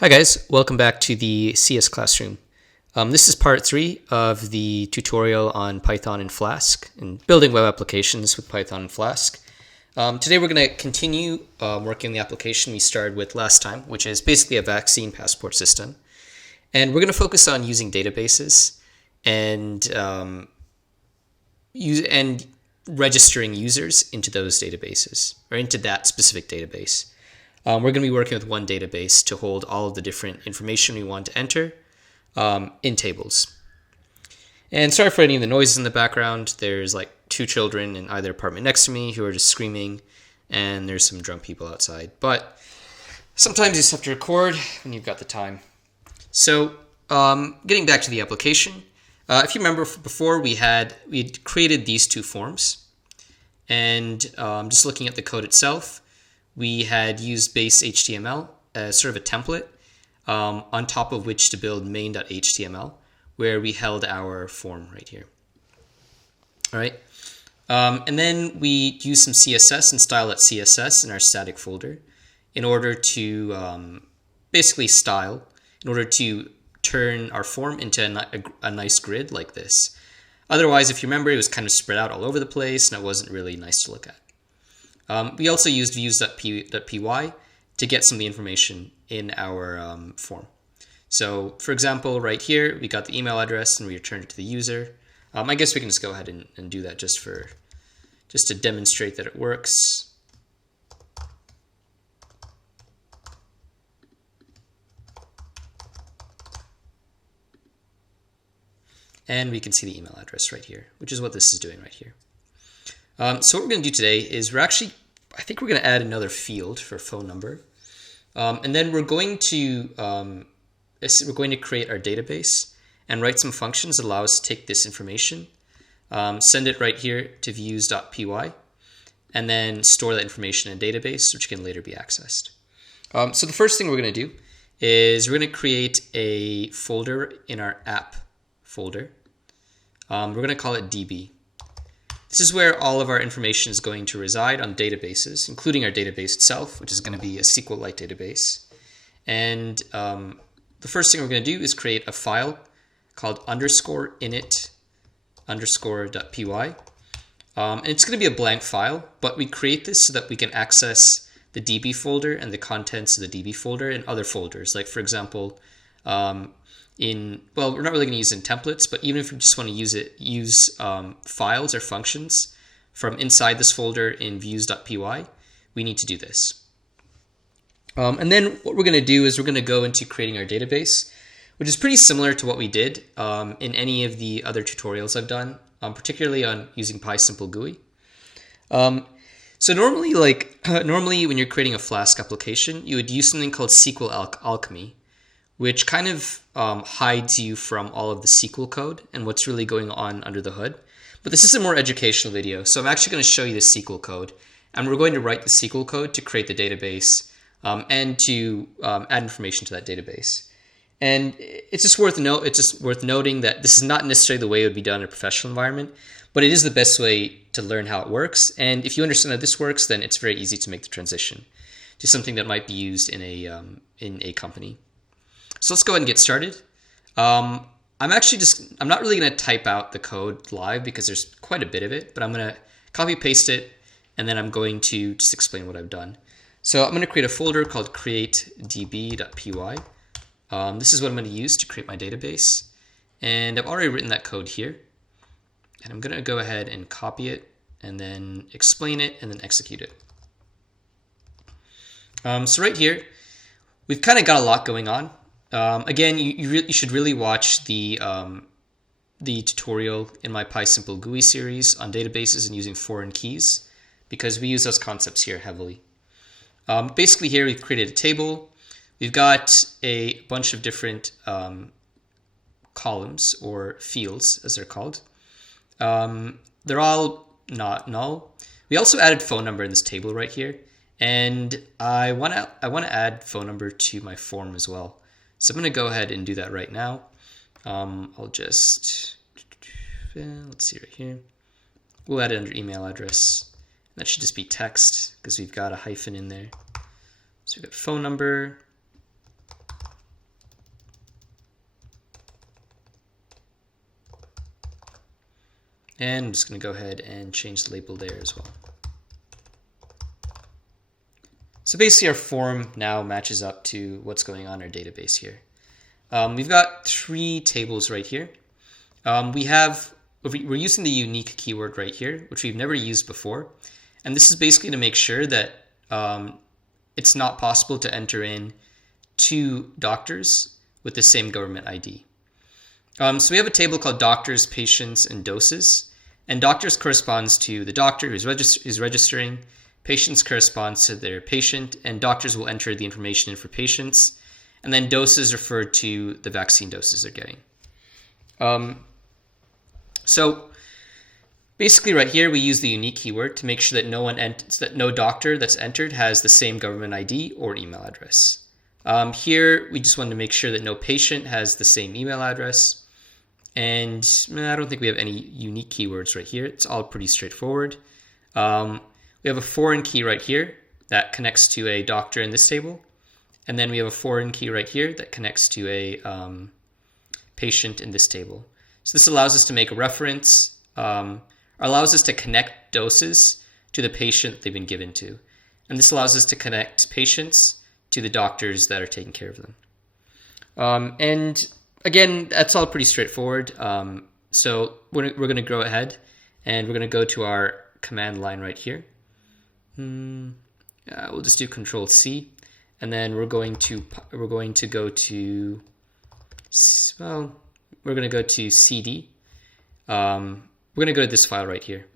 Hi guys, welcome back to the CS Classroom. This is part 3 of the tutorial on Python and Flask and building web applications with Python and Flask. Today we're going to continue working on the application we started with last time, which is basically a vaccine passport system. And we're going to focus on using databases and registering users into those databases or into that specific database. We're going to be working with one database to hold all of the different information we want to enter in tables. And sorry for any of the noises in the background. There's like 2 children in either apartment next to me who are just screaming, and there's some drunk people outside. But sometimes you just have to record when you've got the time. So getting back to the application, if you remember before we had created these 2 forms, and just looking at the code itself, we had used base HTML as sort of a template on top of which to build main.html, where we held our form right here. All right. And then we used some CSS and style.css in our static folder in order to basically style, in order to turn our form into a nice grid like this. Otherwise, if you remember, it was kind of spread out all over the place and it wasn't really nice to look at. We also used views.py to get some of the information in our form. So, for example, right here, we got the email address and we returned it to the user. I guess we can just go ahead and do that just to demonstrate that it works. And we can see the email address right here, which is what this is doing right here. So what we're going to do today is I think we're going to add another field for phone number. And then we're going to create our database and write some functions that allow us to take this information, send it right here to views.py, and then store that information in a database, which can later be accessed. So the first thing we're going to do is we're going to create a folder in our app folder. We're going to call it DB. This is where all of our information is going to reside on databases, including our database itself, which is going to be a SQLite database. And the first thing we're going to do is create a file called _init_.py. And it's going to be a blank file, but we create this so that we can access the DB folder and the contents of the DB folder in other folders. Like, for example, we're not really going to use in templates, but even if we just want to use files or functions from inside this folder in views.py, we need to do this. And then what we're going to do is we're going to go into creating our database, which is pretty similar to what we did in any of the other tutorials I've done, particularly on using PySimple GUI. So normally when you're creating a Flask application, you would use something called SQL Alchemy, which kind of hides you from all of the SQL code and what's really going on under the hood. But this is a more educational video, so I'm actually going to show you the SQL code. And we're going to write the SQL code to create the database and to add information to that database. And it's just worth noting that this is not necessarily the way it would be done in a professional environment, but it is the best way to learn how it works. And if you understand how this works, then it's very easy to make the transition to something that might be used in a company. So let's go ahead and get started. I'm not really going to type out the code live because there's quite a bit of it, but I'm going to copy paste it, and then I'm going to just explain what I've done. So I'm going to create a folder called createdb.py. This is what I'm going to use to create my database. And I've already written that code here. And I'm going to go ahead and copy it, and then explain it, and then execute it. So right here, we've kind of got a lot going on. Again, you should really watch the tutorial in my PySimple GUI series on databases and using foreign keys, because we use those concepts here heavily. Basically here we've created a table. We've got a bunch of different columns or fields, as they're called. They're all not null. We also added phone number in this table right here, and I want to add phone number to my form as well. So I'm going to go ahead and do that right now. I'll just, let's see right here. We'll add it under email address. That should just be text because we've got a hyphen in there. So we've got phone number, And I'm just going to go ahead and change the label there as well. So basically our form now matches up to what's going on in our database here. We've got 3 tables right here. We're using the unique keyword right here, which we've never used before. And this is basically to make sure that it's not possible to enter in 2 doctors with the same government ID. So we have a table called doctors, patients, and doses. And doctors corresponds to the doctor who's registering. Patients corresponds to their patient, and doctors will enter the information in for patients. And then doses refer to the vaccine doses they're getting. So basically right here, we use the unique keyword to make sure that no doctor that's entered has the same government ID or email address. Here, we just wanted to make sure that no patient has the same email address. And I don't think we have any unique keywords right here. It's all pretty straightforward. We have a foreign key right here that connects to a doctor in this table. And then we have a foreign key right here that connects to a patient in this table. So this allows us to make a reference, allows us to connect doses to the patient they've been given to. And this allows us to connect patients to the doctors that are taking care of them. And again, that's all pretty straightforward. So we're going to go ahead and we're going to go to our command line right here. We'll just do Control C, and then we're going to go to CD. We're going to go to this file right here,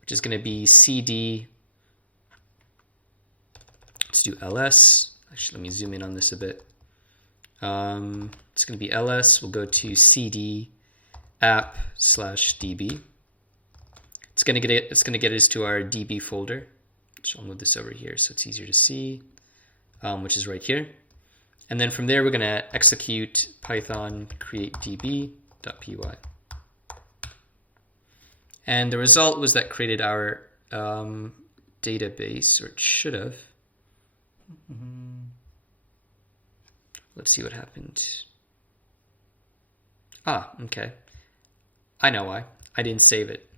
which is going to be CD. Let's do ls. Actually, let me zoom in on this a bit. It's going to be ls. We'll go to cd app/db. It's going to get us to our db folder. So I'll move this over here so it's easier to see, which is right here. And then from there, we're going to execute Python create db.py. And the result was that created our database, or it should have. Let's see what happened. Okay. I know why. I didn't save it.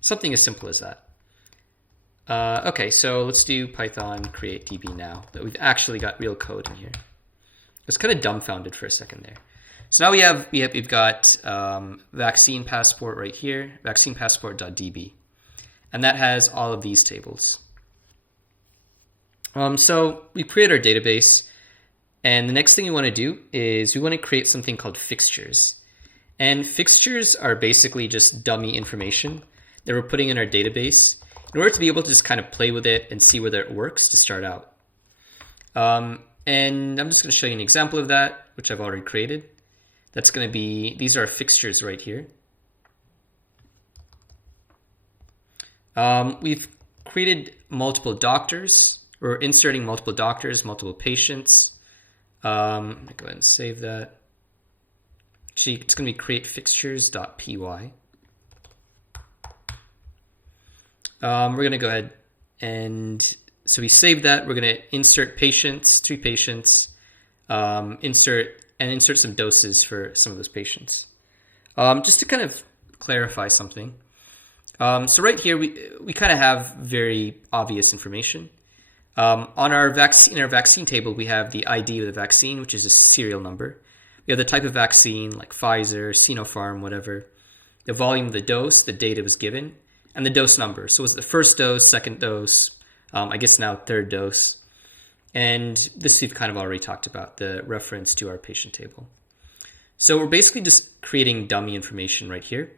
Something as simple as that. Okay, so let's do Python create db now that we've actually got real code in here. I was kind of dumbfounded for a second there. So now we've got vaccine passport right here, vaccine passport.db, and that has all of these tables. So we create our database, and the next thing we want to do is we want to create something called fixtures. And fixtures are basically just dummy information that we're putting in our database in order to be able to just kind of play with it and see whether it works to start out. And I'm just going to show you an example of that, which I've already created. That's going to be, these are fixtures right here. We've created multiple doctors. We're inserting multiple doctors, multiple patients. I'm going to go ahead and save that. Actually, it's going to be create fixtures.py. We're going to go ahead and, so we save that. We're going to insert patients, 3 patients, insert some doses for some of those patients. Just to kind of clarify something. So right here, we kind of have very obvious information. On our vaccine table, we have the ID of the vaccine, which is a serial number. We have the type of vaccine, like Pfizer, Sinopharm, whatever. The volume of the dose, the date it was given, and the dose number. So was it the first dose, second dose, I guess now third dose. And this we've kind of already talked about, the reference to our patient table. So we're basically just creating dummy information right here.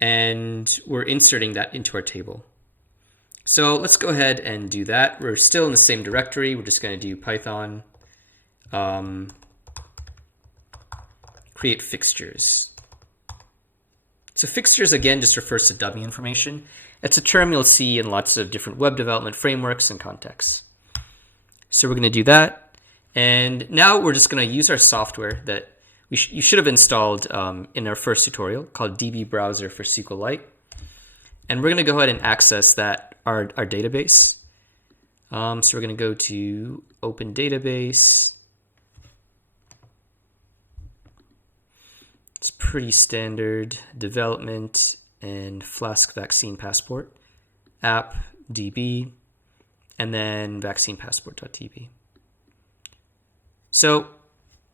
And we're inserting that into our table. So let's go ahead and do that. We're still in the same directory. We're just going to do Python create fixtures. So fixtures, again, just refers to dummy information. It's a term you'll see in lots of different web development frameworks and contexts. So we're going to do that. And now we're just going to use our software that you should have installed in our first tutorial called DB Browser for SQLite. And we're going to go ahead and access that, our database. So we're going to go to Open Database. It's pretty standard. Development, and Flask vaccine passport, app db, and then vaccine passport.db. So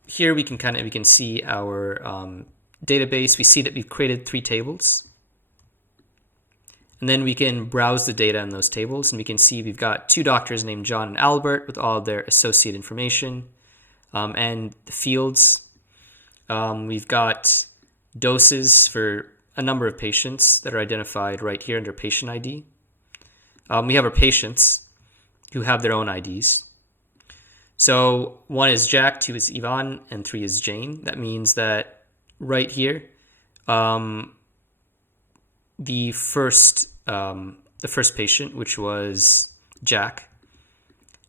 here we can see our database. We see that we've created 3 tables. And then we can browse the data in those tables, and we can see we've got 2 doctors named John and Albert with all their associate information and the fields. We've got doses for a number of patients that are identified right here under patient ID. We have our patients who have their own IDs. So 1 is Jack, 2 is Yvonne, and 3 is Jane. That means that right here, the first patient, which was Jack,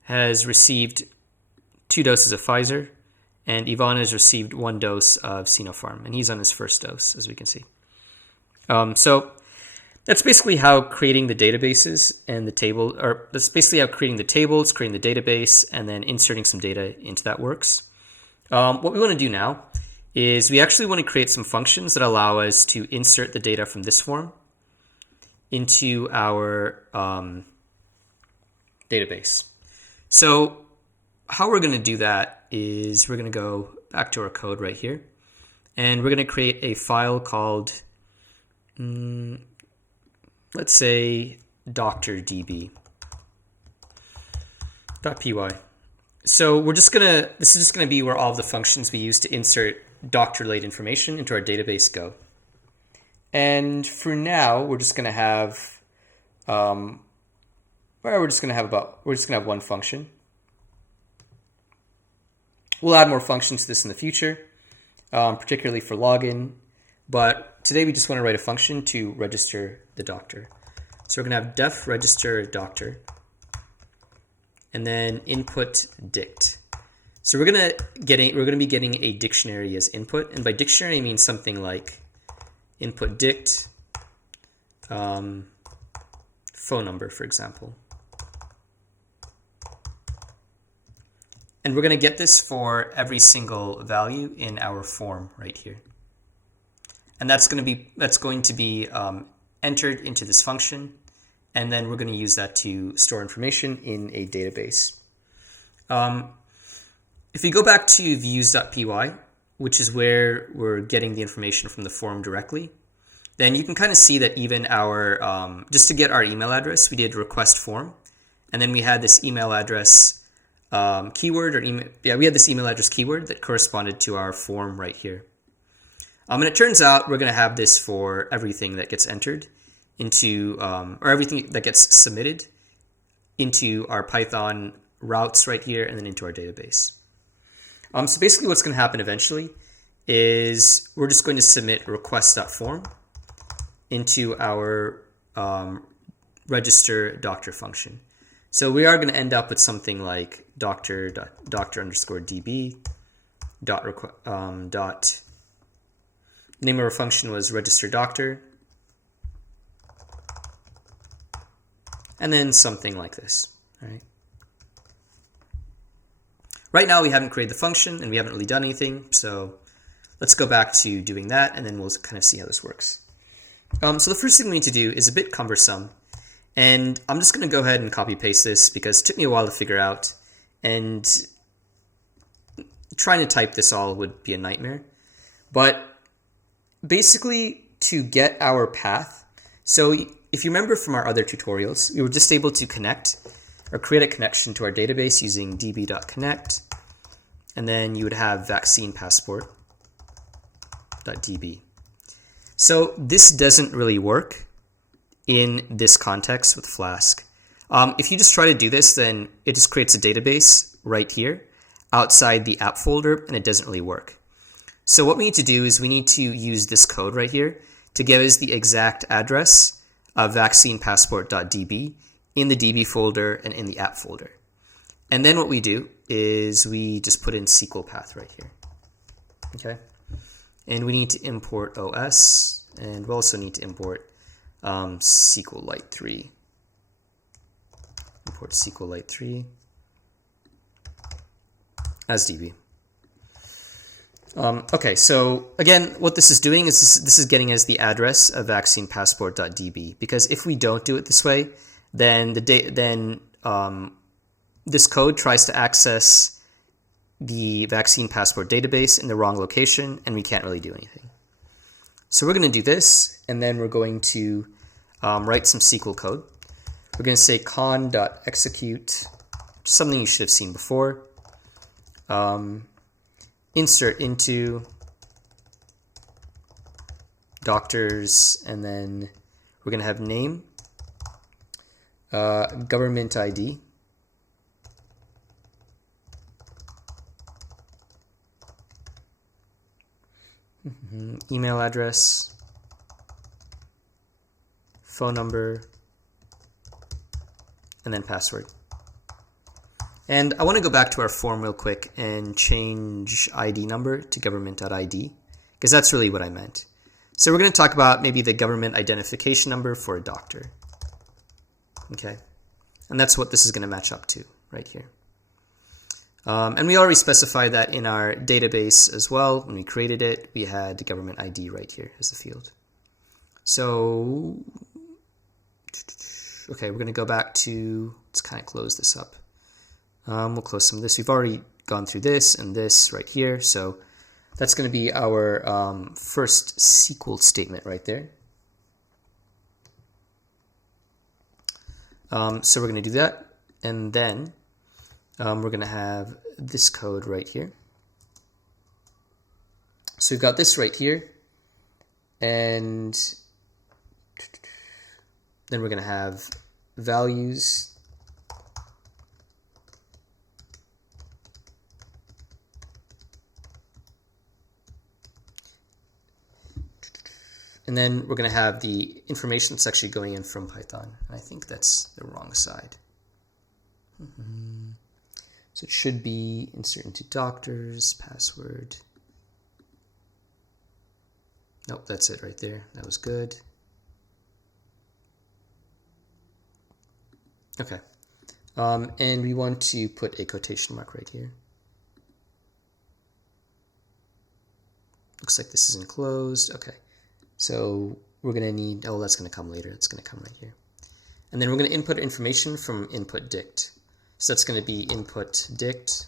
has received 2 doses of Pfizer, and Yvonne has received 1 dose of Sinopharm, and he's on his first dose, as we can see. So that's basically how creating the databases and the table, or that's basically how creating the tables, creating the database, and then inserting some data into that works. What we want to do now is we actually want to create some functions that allow us to insert the data from this form into our database. So how we're going to do that is we're going to go back to our code right here, and we're going to create a file called, let's say, doctordb.py. So this is just going to be where all of the functions we use to insert doctor-related information into our database go. And for now, we're just going to have, we're just going to have 1 function. We'll add more functions to this in the future, particularly for login. But today we just want to write a function to register the doctor. So we're going to have def register doctor, and then input dict. So we're going to be getting a dictionary as input, and by dictionary I mean something like input dict, phone number, for example. And we're going to get this for every single value in our form right here. And that's going to be entered into this function, and then we're going to use that to store information in a database. If we go back to views.py, which is where we're getting the information from the form directly, then you can kind of see that even our, just to get our email address, we did request form, and then we had this email address keyword, or email, we had this email address keyword that corresponded to our form right here. And it turns out we're going to have this for everything that gets entered into, or everything that gets submitted into our Python routes right here, and then into our database. So basically what's going to happen eventually is we're just going to submit request.form into our register doctor function. So we are going to end up with something like doctor_db dot name of our function was register doctor, and then something like this. All right. Right now we haven't created the function and we haven't really done anything, so let's go back to doing that, and then we'll kind of see how this works. So the first thing we need to do is a bit cumbersome, and I'm just going to go ahead and copy paste this because it took me a while to figure out, and trying to type this all would be a nightmare. But basically, to get our path, so if you remember from our other tutorials, we were just able to connect or create a connection to our database using db.connect, and then you would have vaccine passport.db. So this doesn't really work in this context with Flask. If you just try to do this, then it just creates a database right here outside the app folder, and it doesn't really work. So what we need to do is we need to use this code right here to give us the exact address of vaccinepassport.db in the DB folder and in the app folder. And then what we do is we just put in SQL path right here. Okay. And we need to import OS, and we also need to import SQLite 3. Import SQLite 3 as DB. Okay, so again, what this is doing is this is getting us the address of vaccinepassport.db, because if we don't do it this way, then this code tries to access the vaccine passport database in the wrong location, and we can't really do anything. So we're going to do this, and then we're going to write some SQL code. We're going to say con.execute, something you should have seen before. Insert into doctors, and then we're going to have name, government ID, email address, phone number, and then password. And I want to go back to our form real quick and change ID number to government.id, because that's really what I meant. So we're going to talk about maybe the government identification number for a doctor. Okay, and that's what this is going to match up to right here. And we already specified that in our database as well. When we created it, we had the government ID right here as the field. So, okay, we're going to go back to, let's kind of close this up. We'll close some of this. We've already gone through this and this right here. So that's going to be our first SQL statement right there. So we're going to do that. And then we're going to have this code right here. So we've got this right here. And then we're going to have values. And then we're going to have the information that's actually going in from Python. And I think that's the wrong side. So it should be insert into doctors, password. Nope, that's it right there. That was good. Okay. And we want to put a quotation mark right here. Looks like this is enclosed. Okay. So we're going to need, oh, that's going to come later. It's going to come right here. And then we're going to input information from input dict. So that's going to be input dict.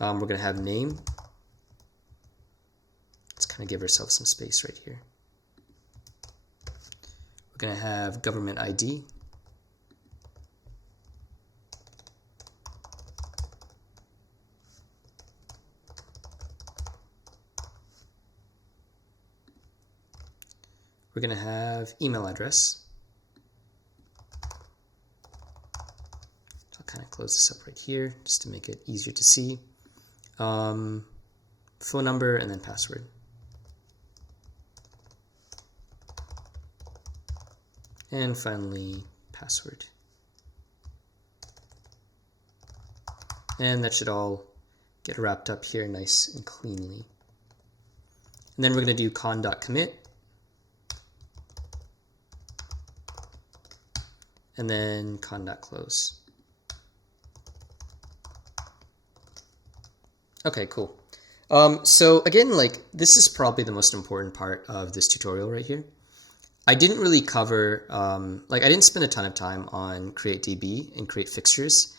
We're going to have name. Let's kind of give ourselves some space right here. We're going to have government ID. We're going to have email address. So I'll kind of close this up right here just to make it easier to see. Phone number and then password. And finally, password. And that should all get wrapped up here nice and cleanly. And then we're going to do con.commit. And then con.close. Okay, cool. So again, like this is probably the most important part of this tutorial right here. I didn't really cover, I didn't spend a ton of time on create DB and create fixtures,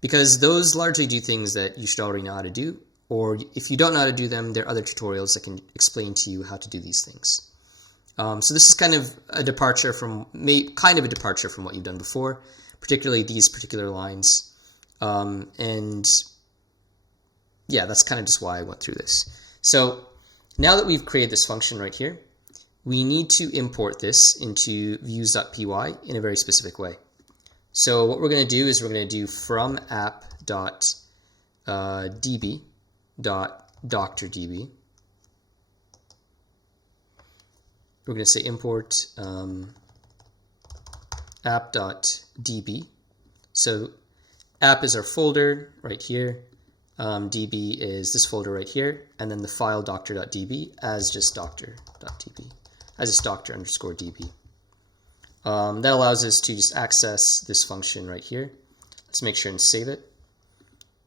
because those largely do things that you should already know how to do, or if you don't know how to do them, there are other tutorials that can explain to you how to do these things. So this is kind of a departure from what you've done before, particularly these particular lines. And yeah, that's kind of just why I went through this. So now that we've created this function right here, we need to import this into views.py in a very specific way. So what we're going to do is we're going to do from app.db.doctordb. We're going to say import app.db. So app is our folder right here. DB is this folder right here. And then the file doctor.db as just doctor.db, as just doctor_db. That allows us to just access this function right here. Let's make sure and save it.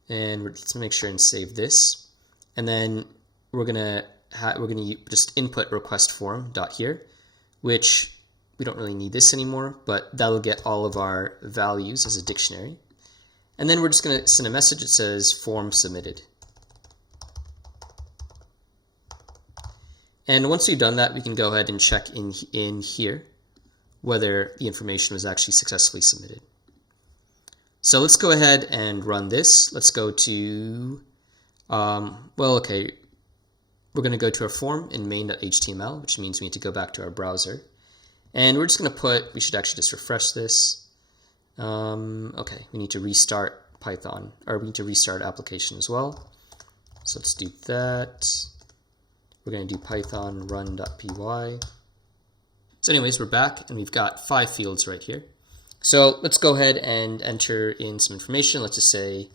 And let's make sure and save this. and then we're gonna just input request form dot here, which we don't really need this anymore, but that'll get all of our values as a dictionary. And then we're just gonna send a message that says form submitted. And once we've done that, we can go ahead and check in here whether the information was actually successfully submitted. So let's go ahead and run this. Let's go to, we're going to go to our form in main.html, which means we need to go back to our browser. And we're just going to we should actually just refresh this. Okay, we need to restart Python, or we need to restart application as well. So let's do that. We're going to do python run.py. So anyways, we're back and we've got 5 fields right here. So let's go ahead and enter in some information. Let's just say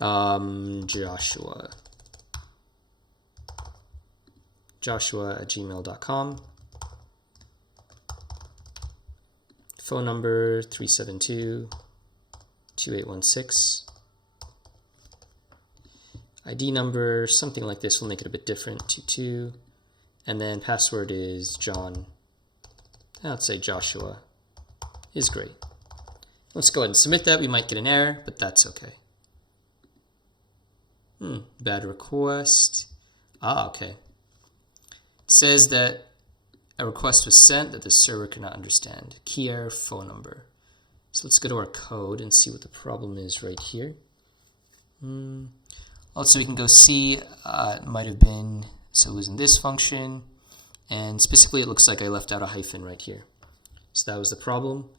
Joshua at gmail.com. Phone number 372-2816. ID number, something like this. We'll make it a bit different, 22. And then password is John. Let's say Joshua is great. Let's go ahead and submit that. We might get an error, but that's okay. Bad request. Okay. It says that a request was sent that the server could not understand. Key error, phone number. So let's go to our code and see what the problem is right here. Also, we can go see, it might have been, so it was in this function, and specifically it looks like I left out a hyphen right here. So that was the problem.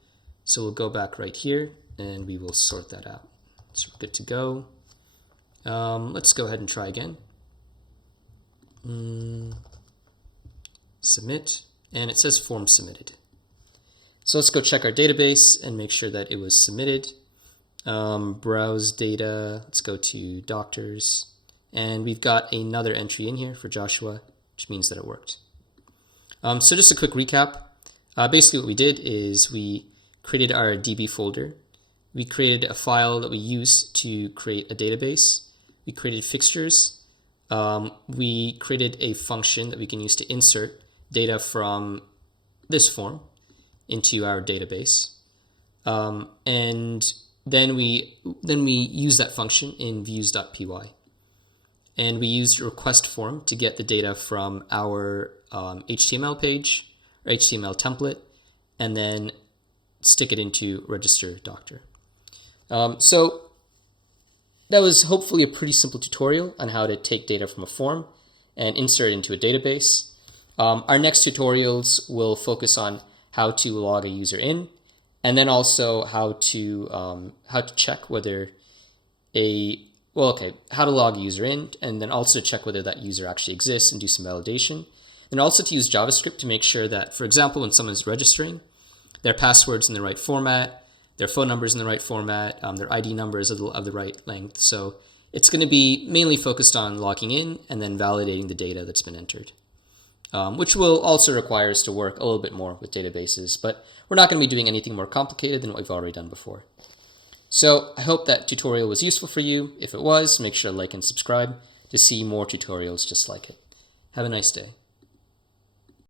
So we'll go back right here and we will sort that out. So we're good to go. Let's go ahead and try again. Submit, and it says form submitted. So let's go check our database and make sure that it was submitted. Browse data, let's go to doctors, and we've got another entry in here for Joshua, which means that it worked. So just a quick recap. Basically what we did is we created our DB folder. We created a file that we use to create a database. We created fixtures. We created a function that we can use to insert data from this form into our database. And then we use that function in views.py. And we used request form to get the data from our HTML page, or HTML template, and then stick it into register doctor. So that was hopefully a pretty simple tutorial on how to take data from a form and insert it into a database. Our next tutorials will focus on how to log a user in, and then also how to check whether how to log a user in, and then also check whether that user actually exists and do some validation. And also to use JavaScript to make sure that, for example, when someone's registering, their password's in the right format, their phone number's in the right format, their ID number is of the right length. So it's going to be mainly focused on logging in and then validating the data that's been entered, which will also require us to work a little bit more with databases, but we're not going to be doing anything more complicated than what we've already done before. So I hope that tutorial was useful for you. If it was, make sure to like and subscribe to see more tutorials just like it. Have a nice day.